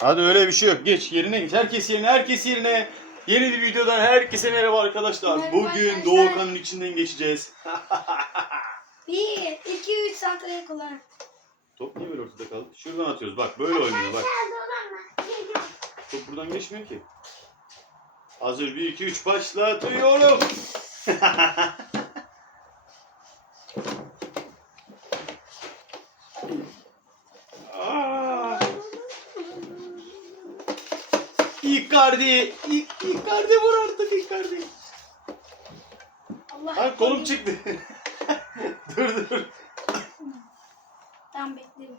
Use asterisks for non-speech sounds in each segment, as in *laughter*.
Hadi öyle bir şey yok. Geç yerine geç. Herkes yerine, herkes yerine. Yeni bir videodan herkese merhaba arkadaşlar. Merhaba Bugün arkadaşlar. Doğukan'ın içinden geçeceğiz. *laughs* Bir, iki, üç santrayı kullan. Top niye böyle ortada kaldı? Şuradan atıyoruz. Bak böyle oynuyor bak. Top buradan geçmiyor ki. Hazır 1 2 3 başlatıyorum. *laughs* Icardi, İ- Icardi vur artık Icardi. Allah. Lan kolum çıktı. *laughs* dur dur. Tamam beklerim.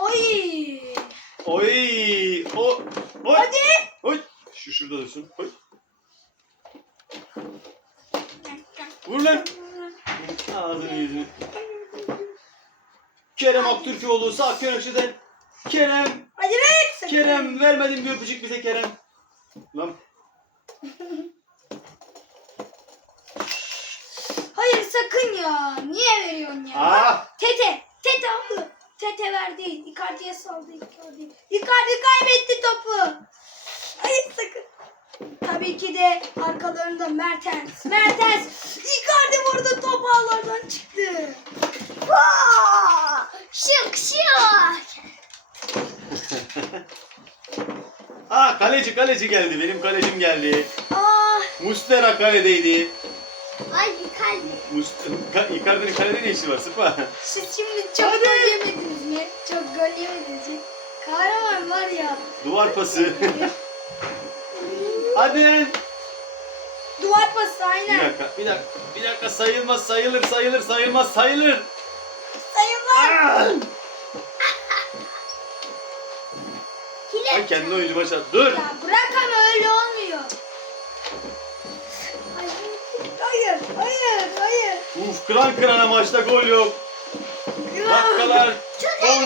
Oy. Oy, o, oy. Hadi. Oy. Şu şurada dursun. Oy. Vur lan. Ağzını yüzünü. Kerem Aktürkoğlu sağ köşeden. Kerem, Hadi ver. Kerem vermedin bir öpücük bize Kerem. Lan Hayır sakın ya. Niye veriyorsun ya? ah Tete. Tete aldı. Tete verdi. Icardi'ye saldı Icardi. Icardi kaybetti topu. Hayır sakın. Tabii ki de arkalarında Mertens. Mertens. Icardi vurdu top ağlardan çıktı. Vaa! Şık şık. Ah kaleci kaleci geldi. Benim kalecim geldi. Ah. Mustera kaledeydi. Ay Icardi. Mustera, Icardi'nin kalede ne işi var Sıpa? Siz şimdi çok Hadi. gol yemediniz mi? Çok gol yemediniz mi? Kahraman var ya. Duvar pası. *laughs* Hadi lan. Duvar pası Bir aynen. dakika, bir dakika, bir dakika sayılmaz, sayılır, sayılır, sayılmaz, sayılır. Sayılmaz. Ah! Ay kendi oyuncuma çarp. Dur. Ya bırak ama öyle olmuyor. Ay, Hayır, hayır, hayır. Uf, kıran kırana maçta gol yok. Dakikalar 10,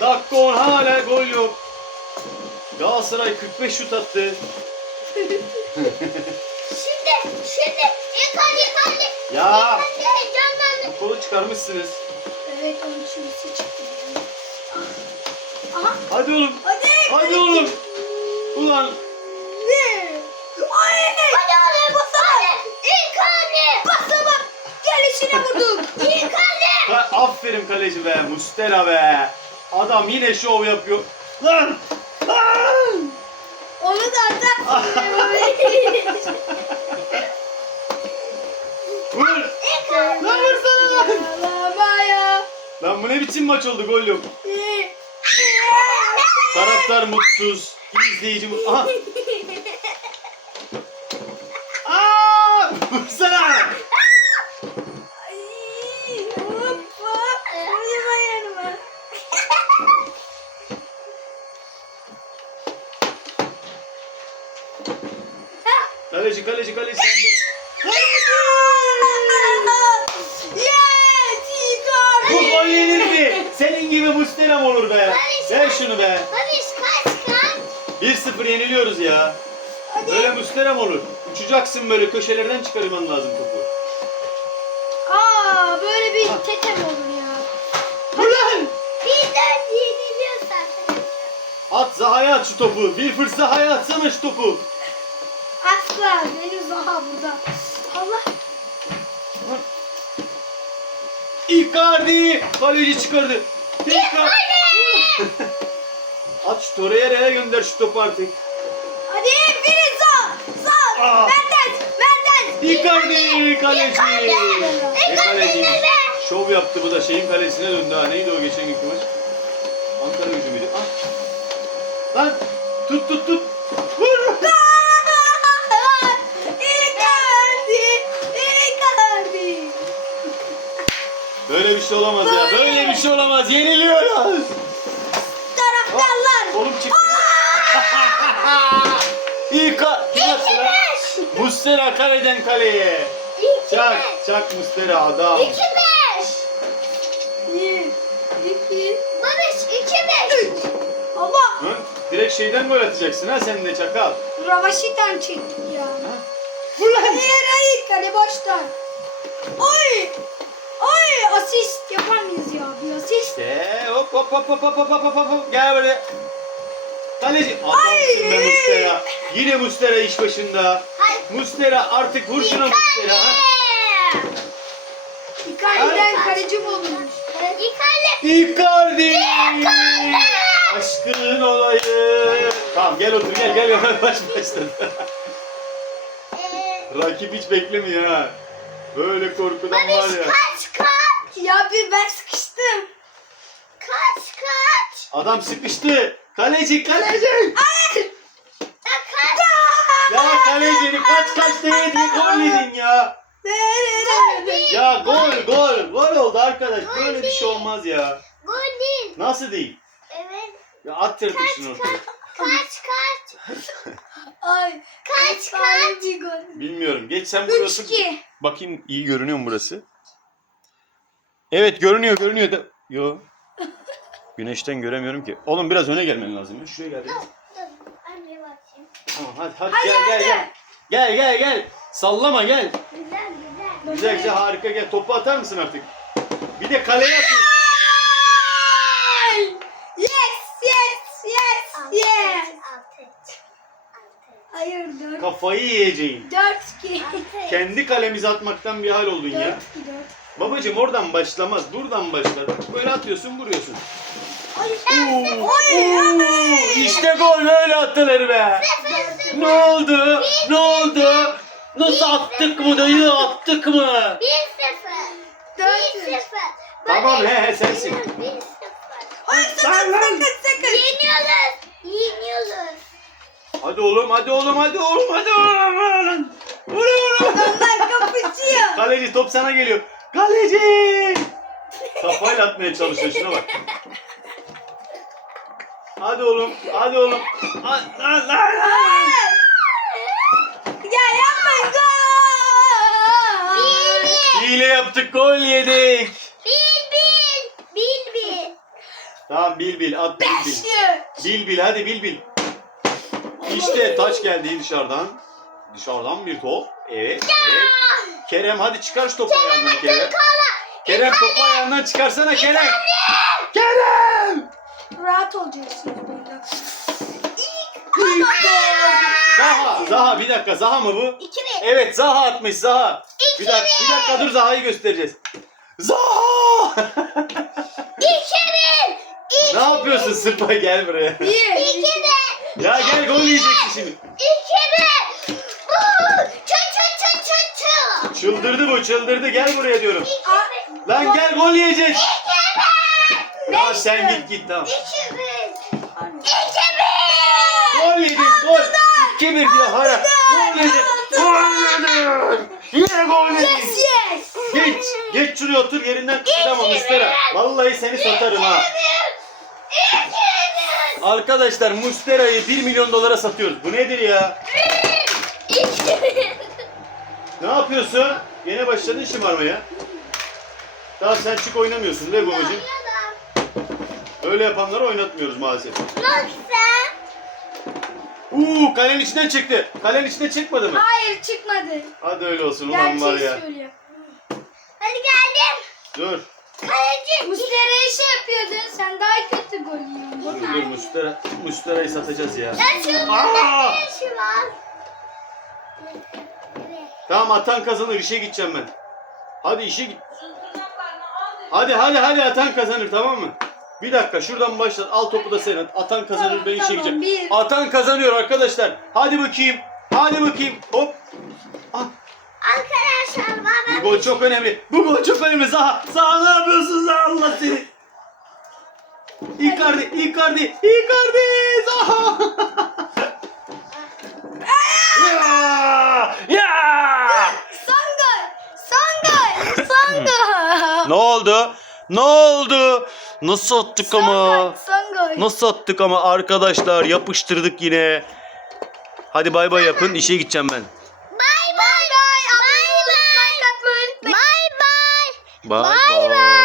dakika 10 hala gol yok. Galatasaray 45 şut attı. *laughs* Şimdi, şimdi, Icardi, Icardi. Ya heyecanlandı. kolu çıkarmışsınız. Evet, onun çivisi çıktı. Ah. Aha, Hadi oğlum. hadi. Hadi oğlum. Ulan. Ay. Hadi oğlum, Basa bak. hadi. Icardi. Basa bak. Gelişine vurduk. Icardi. ka- aferin kaleci be, Mustera be. Adam yine şov yapıyor. Lan! Lan! Onu da atar. Vur! Lan vursana lan! Lan bu ne biçim maç oldu gol yok. Taraftar mutsuz. İzleyici mutlu. Aha! Aa! Vursana! Kaleci kaleci kaleci sende. Yes, Senin gibi Mustera mı olur be? Ver şunu be. Barış kaç kaç? 1-0 yeniliyoruz ya. Hadi. Böyle Mustera mı olur? Uçacaksın böyle köşelerden çıkarman lazım topu. Aa, böyle bir tetem olur ya. Ulan! Bizden yeniliyor zaten. At Zaha'ya at şu topu. Bir fırsat Zaha'ya atsana şu topu. Asla benim Zaha burada. Allah. Icardi! Kaleci çıkardı. Tekrar. At şu Torreira'ya gönder şu topu artık. Hadi biri sağ. Sağ. Aa. Mertens. Mertens. Icardi kaleci. Ne kaleciymiş. Icardi. Şov yaptı bu da şeyin kalesine döndü ha. Neydi o geçen günkü maç? Ankara gücü müydü? Ah. Lan tut tut tut. Şey olamaz ya. Böyle. Bir şey olamaz. Yeniliyoruz. Taraftarlar. Kolum çıktı. İka. Nasıl lan? Mustera kaleden kaleye. İki Çak beş. çak Mustera adam. İki beş. Bir. iki, Barış iki beş. Üç. Allah. Hı? Direkt şeyden gol atacaksın ha sen de çakal. Ravaşitan çektik ya. Ha? Vur lan. Hayır hayır kale boştan. Oy. Ay asist yapar mıyız ya? Bir asist. İşte hop hop hop hop hop hop hop hop hop gel buraya. Kaleci. Adamsın be Mustera. Yine Mustera iş başında. Hayır. Mustera artık vur şuna Mustera. Ha? Icardi'den kaleci mi olurmuş? İkale. Icardi. Aşkın olayı. Tamam gel otur gel gel gel baş başladı. Ee, Rakip hiç beklemiyor ha. Böyle korkudan var Babiş ya. kaç kaç. Ya bir ben sıkıştım. Kaç kaç. Adam sıkıştı. Kaleci kaleci. Ya kaç. Ya kaleci kaç kaç diye diye gol yedin ya. Ya gol gol gol oldu arkadaş. Böyle bir şey olmaz ya. Gol değil. Nasıl değil? Evet. Ya at tırtışını ortaya. Kaç kaç. *laughs* Ay. Kaç efsane kaç. bir gol. Bilmiyorum. Geç sen burası. 3-2. Bakayım iyi görünüyor mu burası? Evet görünüyor görünüyor da. Yo. *laughs* Güneşten göremiyorum ki. Oğlum biraz öne gelmen lazım. ya. Şuraya gel. Dur. Bakayım. Tamam hadi hadi, Hadi, gel gel hadi. gel. Gel gel gel. Sallama gel. Güzel güzel. Güzel güzel harika gel. Topu atar mısın artık? Bir de kaleye atıyorsun. Kafayı yiyeceğin. 4 2 altı. Kendi kalemize atmaktan bir hal oldun 4 ya. 2 4. Babacım oradan başlamaz. Buradan başlar. Böyle atıyorsun vuruyorsun. Oo, Oy, oo, İşte gol böyle atılır be. Ne oldu? Ne oldu? Nasıl attık mı dayı attık mı? Bir sıfır. Dört. Bir sıfır. Tamam, Böyle he, he, sensin. Lan, sakın sakın sakın. Yeniyoruz. Yeniyoruz. Hadi oğlum hadi oğlum hadi oğlum hadi oğlum. Vur vur. Adamlar kapışıyor. Kaleci top sana geliyor. Kaleci. Kafayla atmaya çalışıyor şuna bak. Hadi oğlum hadi oğlum. Lan lan lan. Ya yapmayın gol. Hile yaptık gol yedik. Bil bil. Bil bil. Tamam bil bil at bil bil. Beşli. Bil bil hadi bil bil. İşte taç geldi dışarıdan. Dışarıdan bir top. Evet. evet. Kerem hadi çıkar şu topu ayağından Kerem. Kerem topu ayağından çıkarsana Kerem. Kerem. Rahat olacaksınız burada. Zaha, Zaha bir dakika Zaha mı bu? İki bir. Evet Zaha atmış Zaha. Bir dakika, bir dakika dur Zaha'yı göstereceğiz. Zaha! İki bir. İki ne yapıyorsun Sırpa gel buraya. Bir. İki bir. Ya gel gol yiyeceksin şimdi. İki bir. Uuu. Çı çı çı çı çı. Çıldırdı bu çıldırdı gel buraya diyorum. İki bir. Lan gel gol yiyeceğiz. İki bir. Ya sen git git tamam. İki bir. İki bir. Gol yedin gol. 2-1 diyor hala. Gol yedin. Gol yedin. Yine gol yedin. Geç. Geç şuraya otur yerinden kıpırdama Mustera. Vallahi seni satarım ha. Arkadaşlar Mustera'yı 1 milyon dolara satıyoruz. Bu nedir ya? Ne yapıyorsun? Yine başladın şımarmaya. Tamam sen çık oynamıyorsun değil babacığım? Öyle yapanları oynatmıyoruz maalesef. Sen. Uuu kalenin içinden çıktı. Kalenin içinden çıkmadı mı? Hayır çıkmadı. Hadi öyle olsun ulan var Gerçeği ya. söylüyor. Hadi geldim. Dur. Kaleci. Mustera'ya şey yapıyordun. Sen daha kötü gol yiyorsun. Dur dur Mustera. Mustera'yı satacağız ya. Ya şu Aa! ne işi var? Tamam atan kazanır işe gideceğim ben. Hadi işe git. Hadi hadi hadi atan kazanır tamam mı? Bir dakika şuradan başlat. Al topu da sen at. Atan kazanır Tamam, ben işe tamam, gideceğim. bir. Atan kazanıyor arkadaşlar. Hadi bakayım. Hadi bakayım. Hop. Ah, Arkadaşlar bu baba. Gol çok önemli. Bu gol çok önemli. Zaha. Zaha ne yapıyorsun Zaha Allah seni. Icardi, Icardi, Icardi, Zaha. ya! Ya! Son gol. Son gol. Son gol. Ne oldu? Ne oldu? Nasıl attık Son ama? gol. Son gol. Nasıl attık ama arkadaşlar yapıştırdık yine. Hadi bay bay yapın işe gideceğim ben. bye. bye. bye.